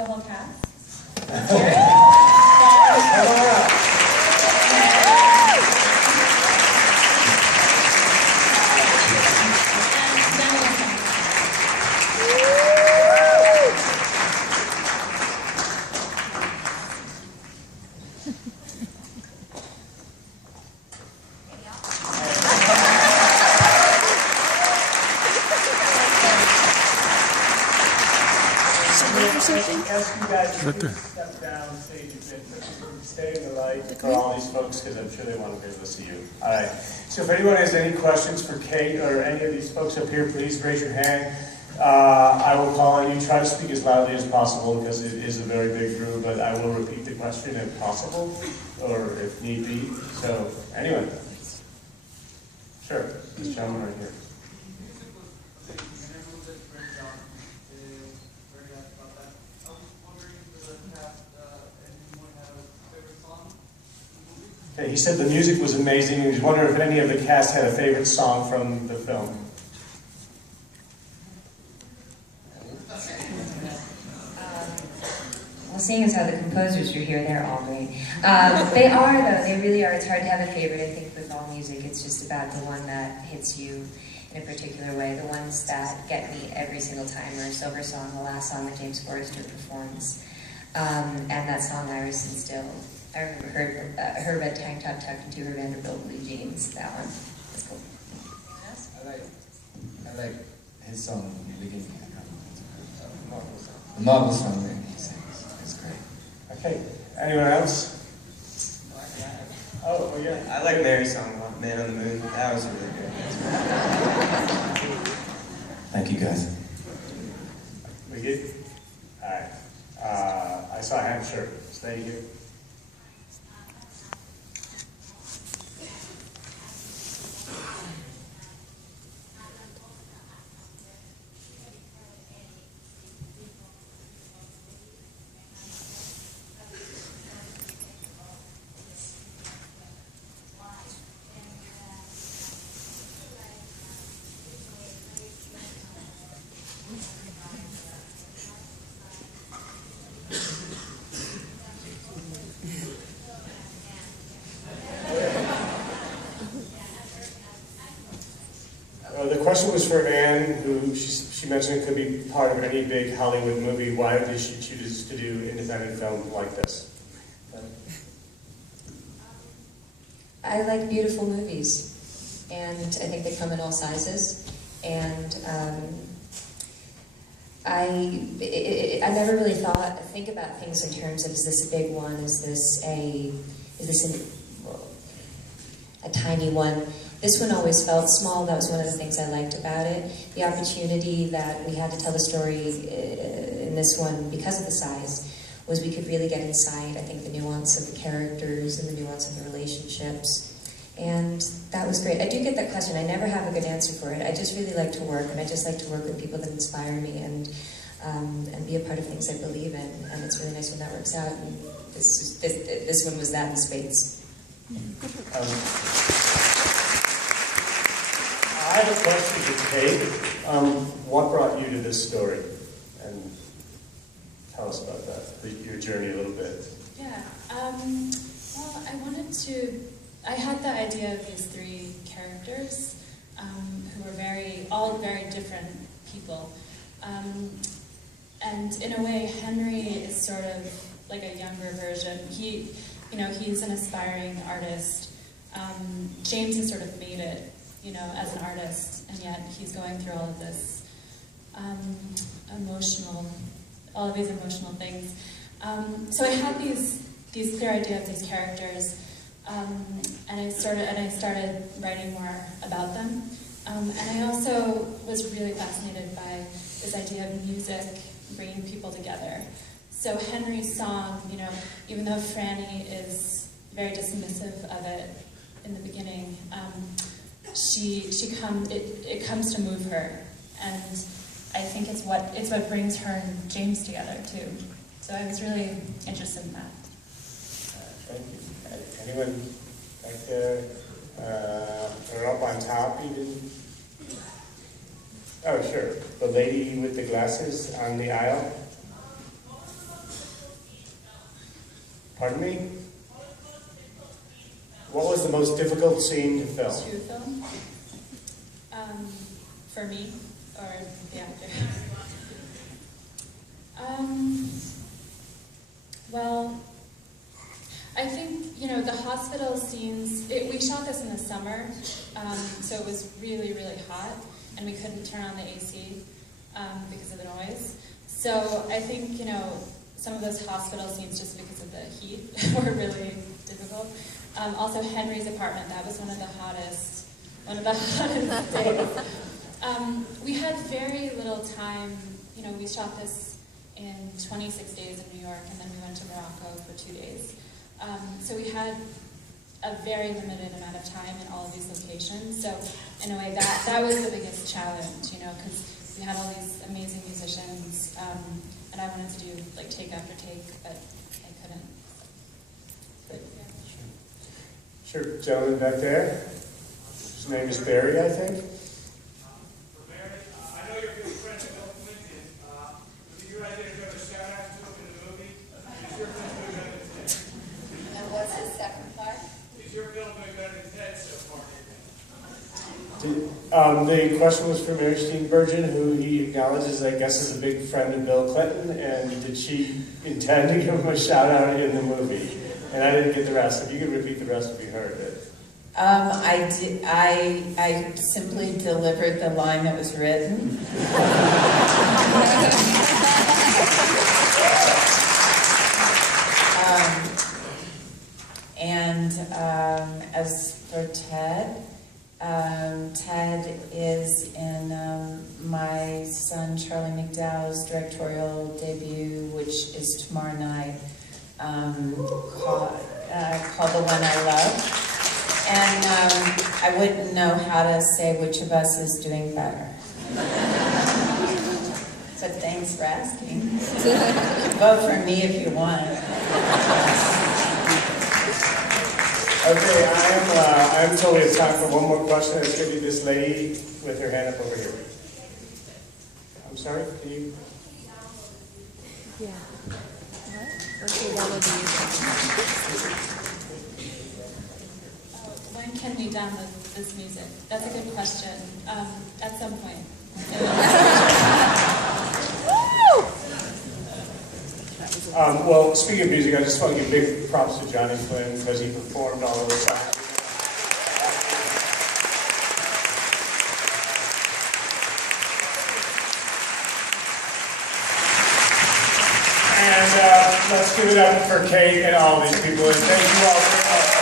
the whole cast. Step down stage a bit, but stay in the light for all these folks because I'm sure they want to be able to see you. All right. So if anyone has any questions for Kate or any of these folks up here, please raise your hand. I will call on you. Try to speak as loudly as possible because it is a very big group, but I will repeat the question if possible or if need be. So anyway. Sure. This gentleman right here. He said the music was amazing, and he's wondering if any of the cast had a favorite song from the film. Well, seeing as how the composers are here, they're all great. They are, though. They really are. It's hard to have a favorite. I think with all music, it's just about the one that hits you in a particular way. The ones that get me every single time are Silver Song, the last song that James Forrester performs, and that song Iris and Still. I remember her red tank top tucked into her Vanderbilt blue jeans. That one. That's cool. I like his song in the beginning. The Marvel song that he sings. It's great. Okay. Anyone else? Oh, well, yeah. I like Mary's song, Man on the Moon. That was really good. Thank you, guys. We good? All right. I saw a hand. Sure. Stay here. The question was for Anne, who she mentioned could be part of any big Hollywood movie. Why did she choose to do independent film like this? I like beautiful movies, and I think they come in all sizes. And I never really think about things in terms of, is this a big one? Is this a tiny one? This one always felt small. That was one of the things I liked about it. The opportunity that we had to tell the story in this one, because of the size, was we could really get inside, I think, the nuance of the characters and the nuance of the relationships. And that was great. I do get that question. I never have a good answer for it. I just really like to work, and I just like to work with people that inspire me and be a part of things I believe in. And it's really nice when that works out. And this one was that in spades. I have a question for Kate. What brought you to this story? And tell us about that, your journey a little bit. Yeah, well, I had the idea of these three characters who were all very different people. And in a way, Henry is sort of like a younger version. He's an aspiring artist. James has sort of made it, as an artist, and yet he's going through all of this emotional things. So I had these clear idea of these characters, and I started writing more about them. And I also was really fascinated by this idea of music bringing people together. So Henry's song, even though Franny is very dismissive of it in the beginning, it comes to move her, and I think it's what brings her and James together too. So I was really interested in that. Thank you. Anyone back there, or up on top even? Oh, sure. The lady with the glasses on the aisle. Pardon me? What was the most difficult scene to film? To film? For me, or the actor? Well, I think, you know, the hospital scenes, we shot this in the summer, so it was really, really hot, and we couldn't turn on the AC because of the noise. So I think, you know, some of those hospital scenes, just because of the heat, were really difficult. Also, Henry's apartment, that was one of the hottest days. We had very little time. You know, we shot this in 26 days in New York, and then we went to Morocco for 2 days. So we had a very limited amount of time in all of these locations. So in a way, that was the biggest challenge, you know, because we had all these amazing musicians, and I wanted to do like take after take, but I couldn't. But, yeah. Sure, gentleman back there. His name is Barry, I think. I know you're good friends with Bill Clinton. Was it your idea to go to shout out to him in the movie? Is your film doing better than Ted? And what's the second part? Is your film doing better than Ted so far? The question was for Mary Steenburgen, who he acknowledges, I guess, is a big friend of Bill Clinton, and did she intend to give him a shout out in the movie? And I didn't get the rest. If you could repeat the rest, if you heard it. I simply delivered the line that was written. As for Ted, Ted is in my son Charlie McDowell's directorial debut, which is tomorrow night, called The One I Love. And I wouldn't know how to say which of us is doing better. But thanks for asking. Vote for me if you want. Okay, I'm told we have time for one more question. It's going to be this lady with her hand up over here. I'm sorry, can you? Yeah. What? Okay, that would be. When can we download this music? That's a good question. At some point. Well, speaking of music, I just want to give big props to Johnny Flynn because he performed all of the songs. And let's give it up for Kate and all these people. And thank you all very much.